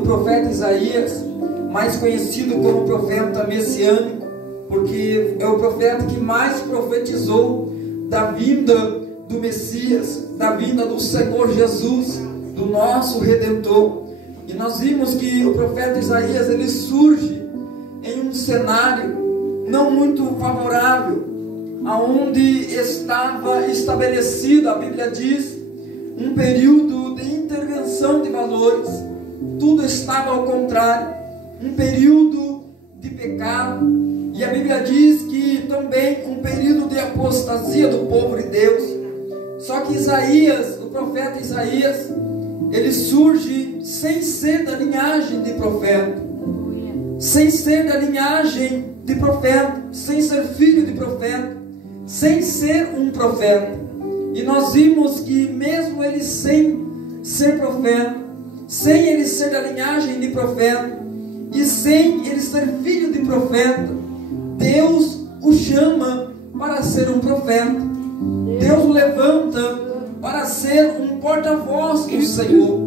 O profeta Isaías, mais conhecido como profeta messiânico, porque é o profeta que mais profetizou da vinda do Messias, da vinda do Senhor Jesus, do nosso Redentor. E nós vimos que o profeta Isaías, ele surge em um cenário não muito favorável, aonde estava estabelecido, a Bíblia diz, um período de intervenção de valores. Tudo estava ao contrário, um período de pecado, e a Bíblia diz que também um período de apostasia do povo de Deus. Só que Isaías, o profeta Isaías, ele surge sem ser da linhagem de profeta, sem ser da linhagem de profeta, sem ser filho de profeta, sem ser um profeta. E nós vimos que mesmo ele sem ser profeta, sem ele ser da linhagem de profeta, e sem ele ser filho de profeta, Deus o chama para ser um profeta. Deus o levanta para ser um porta-voz do Senhor.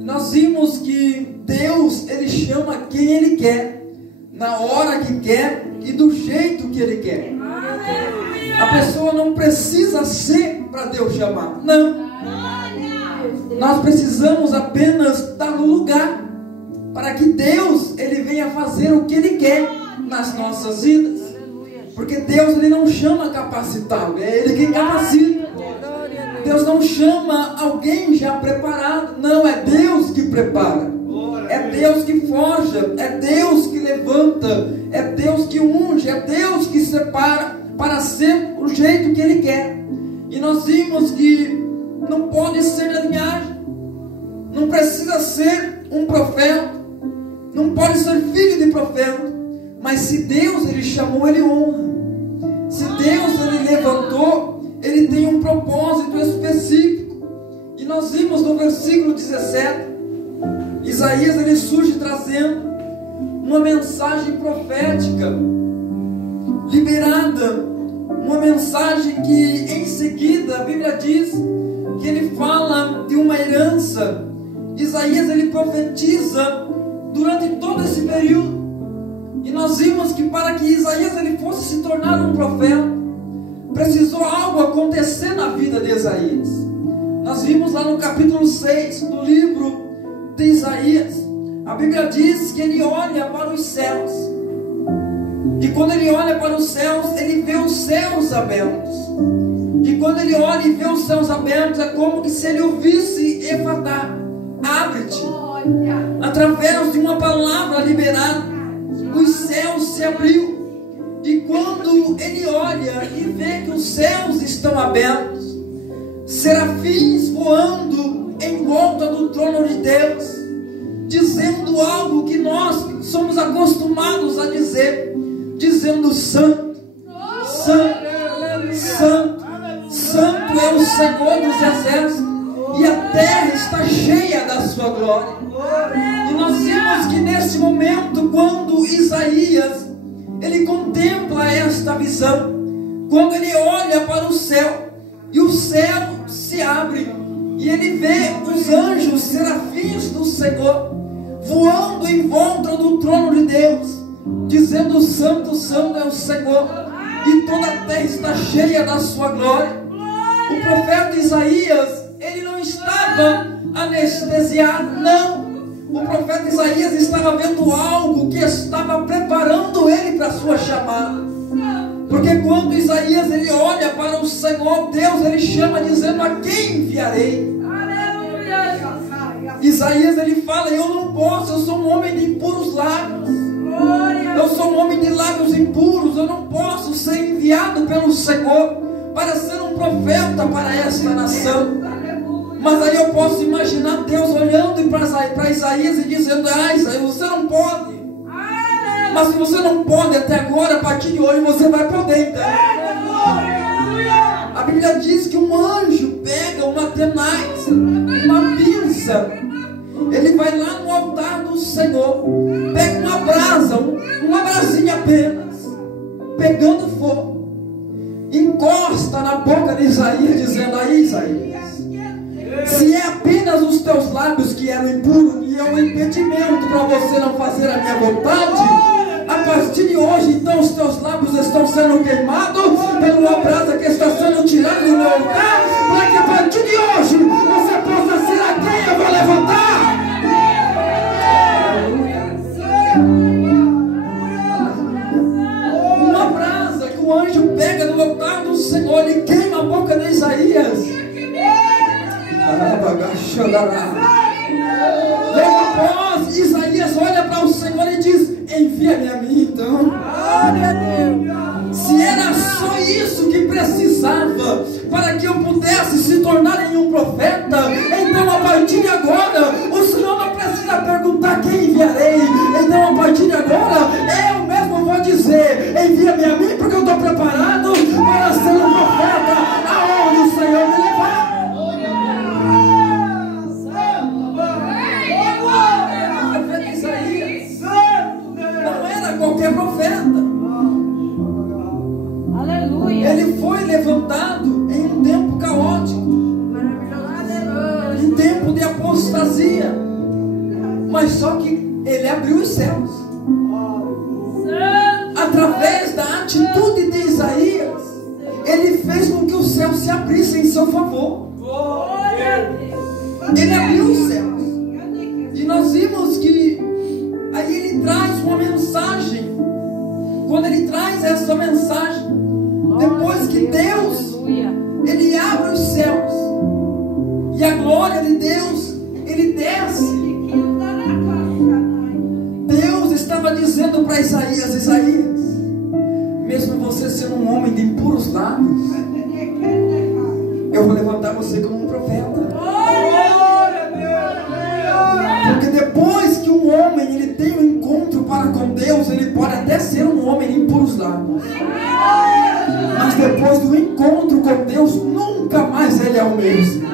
E nós vimos que Deus, ele chama quem ele quer, na hora que quer e do jeito que ele quer. A pessoa não precisa ser para Deus chamar, não. Nós precisamos apenas dar um lugar para que Deus, ele venha fazer o que ele quer nas nossas vidas. Porque Deus, ele não chama capacitado, é ele quem capacita. Deus não chama alguém já preparado, não, é Deus que prepara, é Deus que forja, é Deus que levanta, é Deus que unge, é Deus que separa para ser o jeito que ele quer. E nós vimos que não pode ser da linhagem, não precisa ser um profeta, não pode ser filho de profeta, mas se Deus ele chamou, ele honra. Se Deus ele levantou, ele tem um propósito específico. E nós vimos no versículo 17, Isaías ele surge trazendo uma mensagem profética liberada, uma mensagem que em seguida a Bíblia diz que ele fala de uma herança. Isaías ele profetiza durante todo esse período. E nós vimos que para que Isaías ele fosse se tornar um profeta, precisou algo acontecer na vida de Isaías. Nós vimos lá no capítulo 6 do livro de Isaías, a Bíblia diz que ele olha para os céus. E quando ele olha para os céus, ele vê os céus abertos. E quando ele olha e vê os céus abertos, é como que se ele ouvisse Efatá, abre-te. Através de uma palavra liberada, os céus se abriu. E quando ele olha e vê que os céus estão abertos, serafins voando em volta do trono de Deus, dizendo algo que nós somos acostumados a dizer, dizendo: Santo, Santo, Santo, Santo é o Senhor dos exércitos, e a terra está cheia da sua glória. E nós vimos que nesse momento, quando Isaías ele contempla esta visão, quando ele olha para o céu, e o céu se abre, e ele vê os anjos serafins do Senhor voando em volta do trono de Deus, dizendo: Santo, Santo é o Senhor, e toda a terra está cheia da sua glória. O profeta Isaías, ele não estava anestesiado, não. O profeta Isaías estava vendo algo que estava preparando ele para a sua chamada. Porque quando Isaías ele olha para o Senhor, Deus ele chama dizendo: a quem enviarei? Isaías ele fala: eu não posso, eu sou um homem de impuros lábios. Eu sou um homem de lábios impuros, eu não posso ser enviado pelo Senhor para ser um profeta para esta nação. Mas aí eu posso imaginar Deus olhando para Isaías e dizendo: ah, Isaías, você não pode. Mas se você não pode até agora, a partir de hoje você vai poder, então. A Bíblia diz que um anjo pega uma tenaz, uma pinça, ele vai lá no altar do Senhor, pega uma brasa, uma brasinha apenas, pegando fogo, encosta na boca de Isaías, dizendo: aí, Isaías, se é apenas os teus lábios que eram impuros, e é um impedimento impedimento para você não fazer a minha vontade. A partir de hoje, então, os teus lábios estão sendo queimados pela brasa que está sendo tirada do meu altar, para que a partir de hoje você possa ser a quem eu vou levantar. Uma brasa que o anjo pega no altar do Senhor e queima a boca de Isaías. Logo após, Isaías olha para o Senhor e diz: envia-me a mim então. Se era só isso que precisava para que eu pudesse se tornar em um profeta, então a partir de agora o Senhor não precisa perguntar quem enviarei. Então a partir de agora eu mesmo vou dizer: envia-me a mim, porque eu estou preparado para ser um profeta aonde o Senhor me levar. Qualquer profeta. Aleluia. Ele foi levantado em um tempo caótico, um tempo de apostasia, mas só que ele abriu os céus através da atitude de Isaías. Ele fez com que os céus se abrissem em seu favor. Ele abriu os céus e nós vimos que aí ele traz uma mensagem. Quando ele traz essa mensagem, depois que Deus, ele abre os céus e a glória de Deus, ele desce. Deus estava dizendo para Isaías: Isaías, mesmo você sendo um homem de impuros lábios, eu vou levantar você como um profeta. Porque depois que um homem ele tem um encontro para com Deus, ele pode até ser um homem de impuros lábios, mas depois do encontro com Deus, nunca mais ele é o mesmo.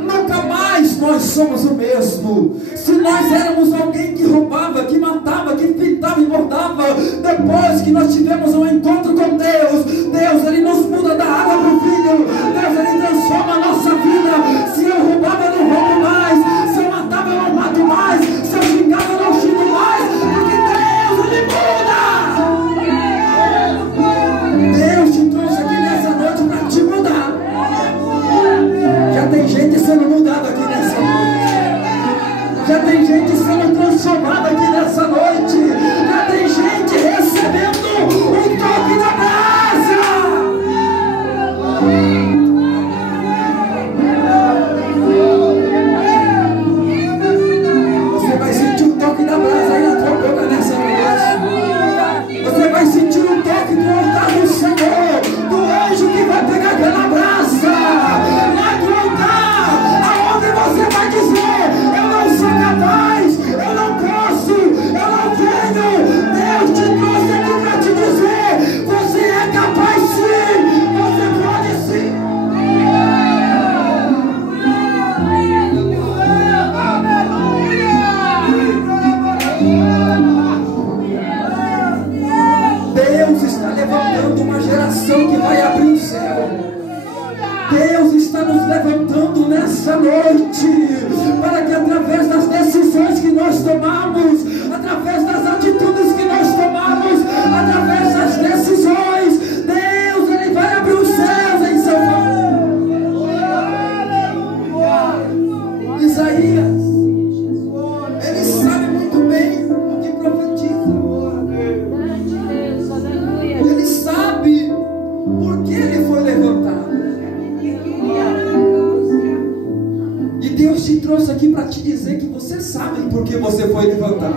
Nunca mais nós somos o mesmo. Se nós éramos alguém que roubava, que matava, que pintava e bordava, depois que nós tivemos um encontro com Deus, Deus ele nos muda da água para o vinho. Deus ele transforma a nossa vida. Se eu roubava, eu não roubo mais. Se eu matava, eu não mato mais. Se eu xingava, eu não xingo mais. Porque Deus ele muda. Deus te trouxe aqui nessa noite para te mudar. Já tem gente sendo mudada aqui nessa noite. Já tem gente sendo transformada aqui nessa noite. Já tem gente recebendo o toque da brasa. Você vai sentir o toque da brasa aí na tua boca nessa noite. Você vai sentir o toque do altar do Senhor, do anjo que vai pegar aquela brasa lá do altar, aonde você vai dizer: eu não sou capaz, eu não posso, eu não tenho. Deus te trouxe aqui para te dizer: você é capaz sim, você pode sim. Deus está levantando uma geração que vai abrir o céu. Deus está nos levantando nessa noite, para que através das decisões que nós tomamos, através das atitudes que nós tomamos, através das decisões, Deus ele vai abrir os céus em seu favor. Isaías, ele sabe muito bem o que profetiza. Ele sabe por que ele foi levantado. E Deus te trouxe aqui para te dizer que você sabe por que você foi levantado.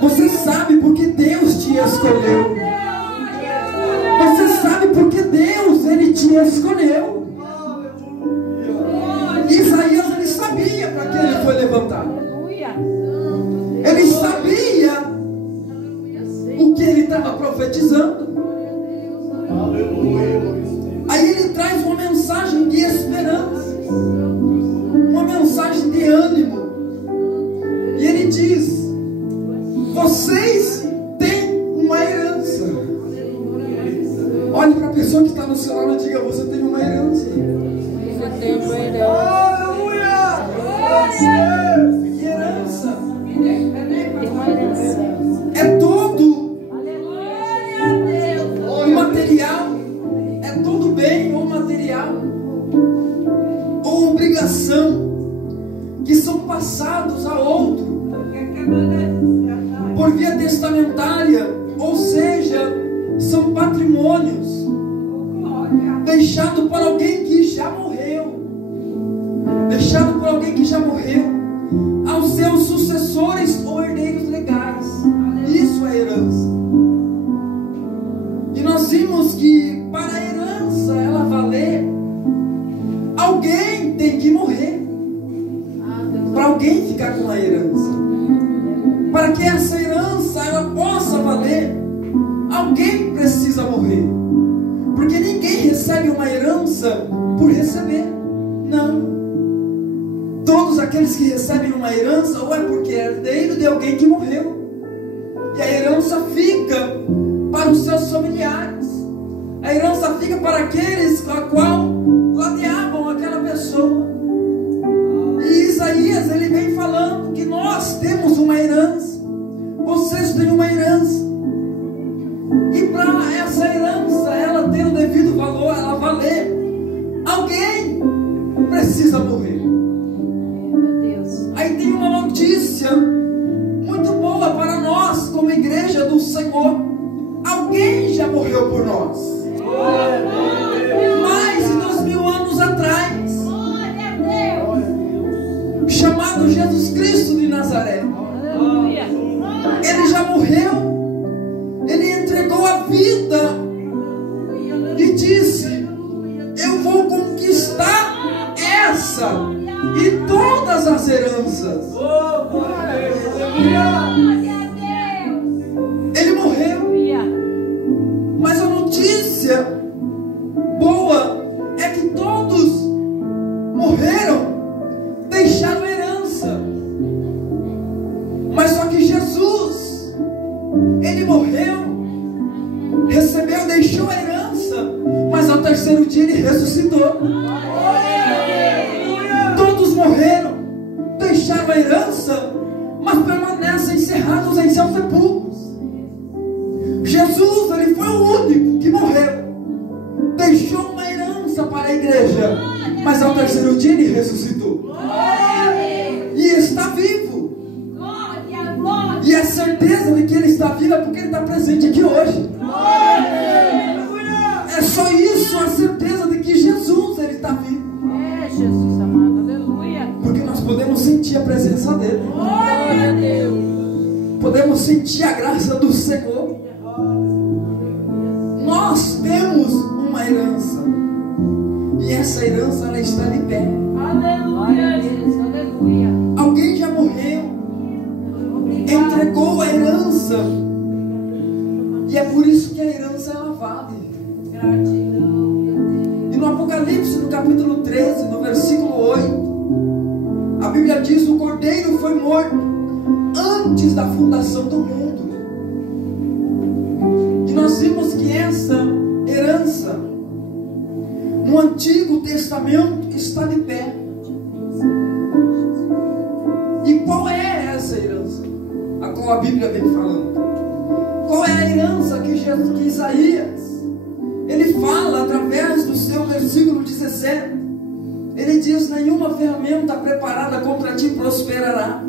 Você sabe por que Deus te escolheu. Você sabe por que Deus ele te escolheu. Isaías ele sabia para que ele foi levantado. Ele sabia o que ele estava profetizando. Aí ele traz uma mensagem de esperança, uma mensagem de ânimo. E ele diz: vocês têm uma herança. Olhe para a pessoa que está no seu lado e diga: você tem uma herança. Você tem uma herança. E herança é todo material, é todo bem ou material ou obrigação que são passados a outro por via testamentária, ou seja, são patrimônios deixado por alguém que já morreu, deixado por alguém que já morreu aos seus sucessores ou herdeiros legais. Isso é herança. E nós vimos que para a herança ela valer, alguém tem que morrer para alguém ficar com a herança. Para que essa herança ela possa valer, alguém precisa morrer. Porque ninguém recebe uma herança por receber. Não. Todos aqueles que recebem uma herança, ou é porque é herdeiro de alguém que morreu, e a herança fica para os seus familiares. A herança fica para aqueles a qual ladeavam aquela pessoa. E Isaías, ele vem falando que nós temos uma herança. Vocês têm uma herança. E para essa herança, ela ter o devido valor, ela valer, alguém precisa morrer. Aí tem uma notícia muito boa para nós, como igreja do Senhor. Alguém já morreu por nós. Mais de 2000 anos atrás. Chamado Jesus Cristo de Nazaré. Ele já morreu. Ele entregou a vida e disse: eu vou conquistar essa e todas as heranças. Ele morreu. Mas a notícia boa é que todos morreram, deixaram herança. Mas só que Jesus, ele morreu, recebeu, deixou a herança, mas ao terceiro dia ele ressuscitou. Todos morreram, deixaram a herança, mas permanecem encerrados em seus sepulcros. Jesus, ele foi o único que morreu, deixou uma herança para a igreja, mas ao terceiro dia ele ressuscitou. E está vivo. E a certeza de que ele está vivo é porque ele está presente aqui hoje. É só isso, a certeza de que Jesus, ele está vivo. É, Jesus amado, aleluia. Porque nós podemos sentir a presença dele. Glória a Deus. Podemos sentir a graça do Senhor. Nós temos uma herança. E essa herança, ela está de pé. Aleluia, Jesus, aleluia. Alguém já morreu, entregou a herança, e é por isso que a herança ela vale. E no Apocalipse, no capítulo 13, no versículo 8, a Bíblia diz: o cordeiro foi morto antes da fundação do mundo. E nós vimos que essa herança no Antigo Testamento está de pé. E qual é essa herança a qual a Bíblia vem falando? Qual é a herança que Isaías ele fala através do seu versículo 17? Ele diz: nenhuma ferramenta preparada contra ti prosperará,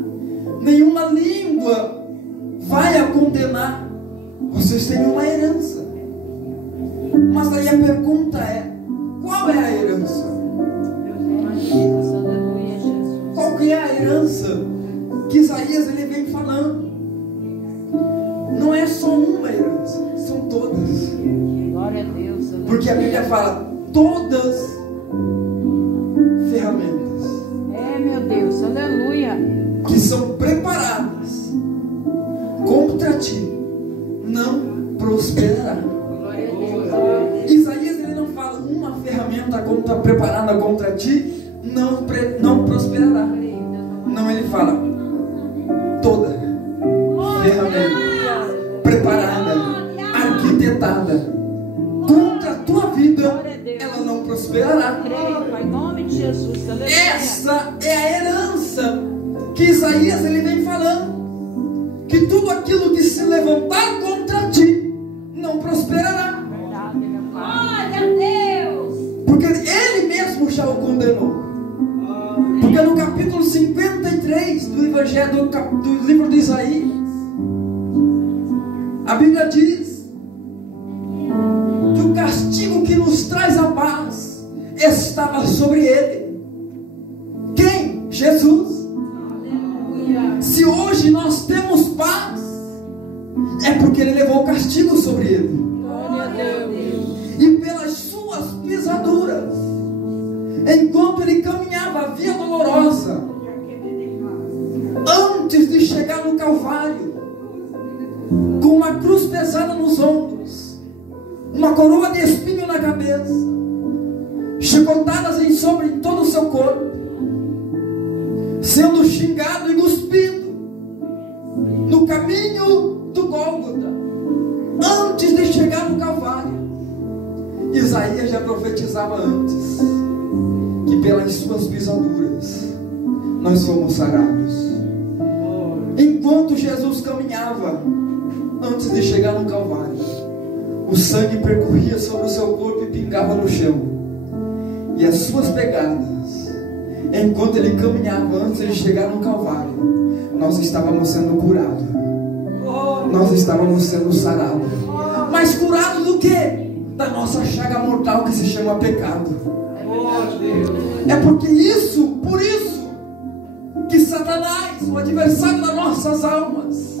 nenhuma língua vai a condenar. Vocês têm uma herança. Mas aí a pergunta é: qual é a herança? Qual que é a herança que Isaías ele vem falando? Não é só uma herança, são todas. Glória a Deus. Porque a Bíblia fala todas ferramentas. É, meu Deus, aleluia. Que são preparadas contra ti não prosperará. Glória a Deus. Isaías ele não fala uma ferramenta preparada contra ti não prosperará. Não, ele fala toda ferramenta preparada, arquitetada contra a tua vida, ela não prosperará. Creio, Pai, em nome de Jesus, aleluia. Essa é a herança que Isaías ele vem falando que tudo aquilo que se levantar contra ti não prosperará. Verdade, meu pai. Glória a Deus. Porque ele mesmo já o condenou. Porque no capítulo 53 do Evangelho do livro de Isaías, a Bíblia diz que o castigo que nos traz a paz estava sobre ele. Quem? Jesus. Se hoje nós temos paz, é porque ele levou o castigo sobre ele. Glória a Deus. E pelas suas pisaduras, enquanto ele caminhava a via dolorosa, antes de chegar no Calvário, com uma cruz pesada nos ombros, uma coroa de espinho na cabeça, chicotadas em todo o seu corpo, sendo xingado e cuspido no caminho do Gólgota, antes de chegar no Calvário, Isaías já profetizava antes que pelas suas pisaduras nós fomos sarados. Enquanto Jesus caminhava, antes de chegar no Calvário, o sangue percorria sobre o seu corpo e pingava no chão, e as suas pegadas, enquanto ele caminhava antes de chegar no Calvário, nós estávamos sendo curados, nós estávamos sendo sarados. Mas curados do quê? Da nossa chaga mortal que se chama pecado. É por isso que Satanás, o adversário das nossas almas,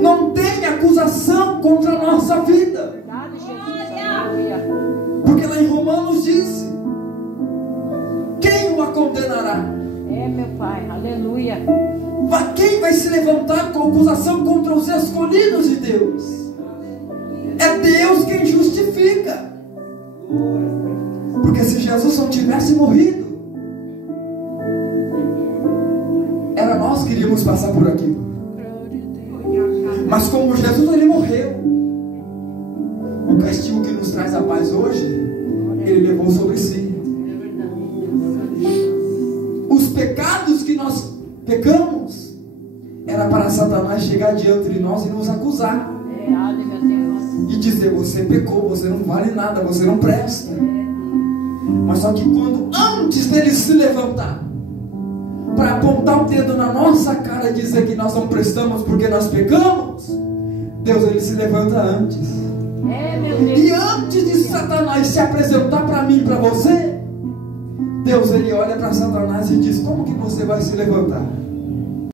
não tem acusação contra a nossa vida. Verdade, Jesus. Aleluia. Porque lá em Romanos disse: quem o condenará? É, meu pai. Aleluia. Quem vai se levantar com acusação contra os escolhidos de Deus? É Deus quem justifica. Porque se Jesus não tivesse morrido, era nós que iríamos passar por aquilo. Mas como Jesus ele morreu, o castigo que nos traz a paz hoje, ele levou sobre si. Os pecados que nós pecamos era para Satanás chegar diante de nós e nos acusar. Verdade, meu Deus. E dizer: você pecou, você não vale nada, você não presta. Mas só que quando, antes dele se levantar para apontar o dedo na nossa cara e dizer que nós não prestamos porque nós pecamos, Deus ele se levanta antes. É, meu Deus. E antes de Satanás se apresentar para mim e para você, Deus ele olha para Satanás e diz: como que você vai se levantar?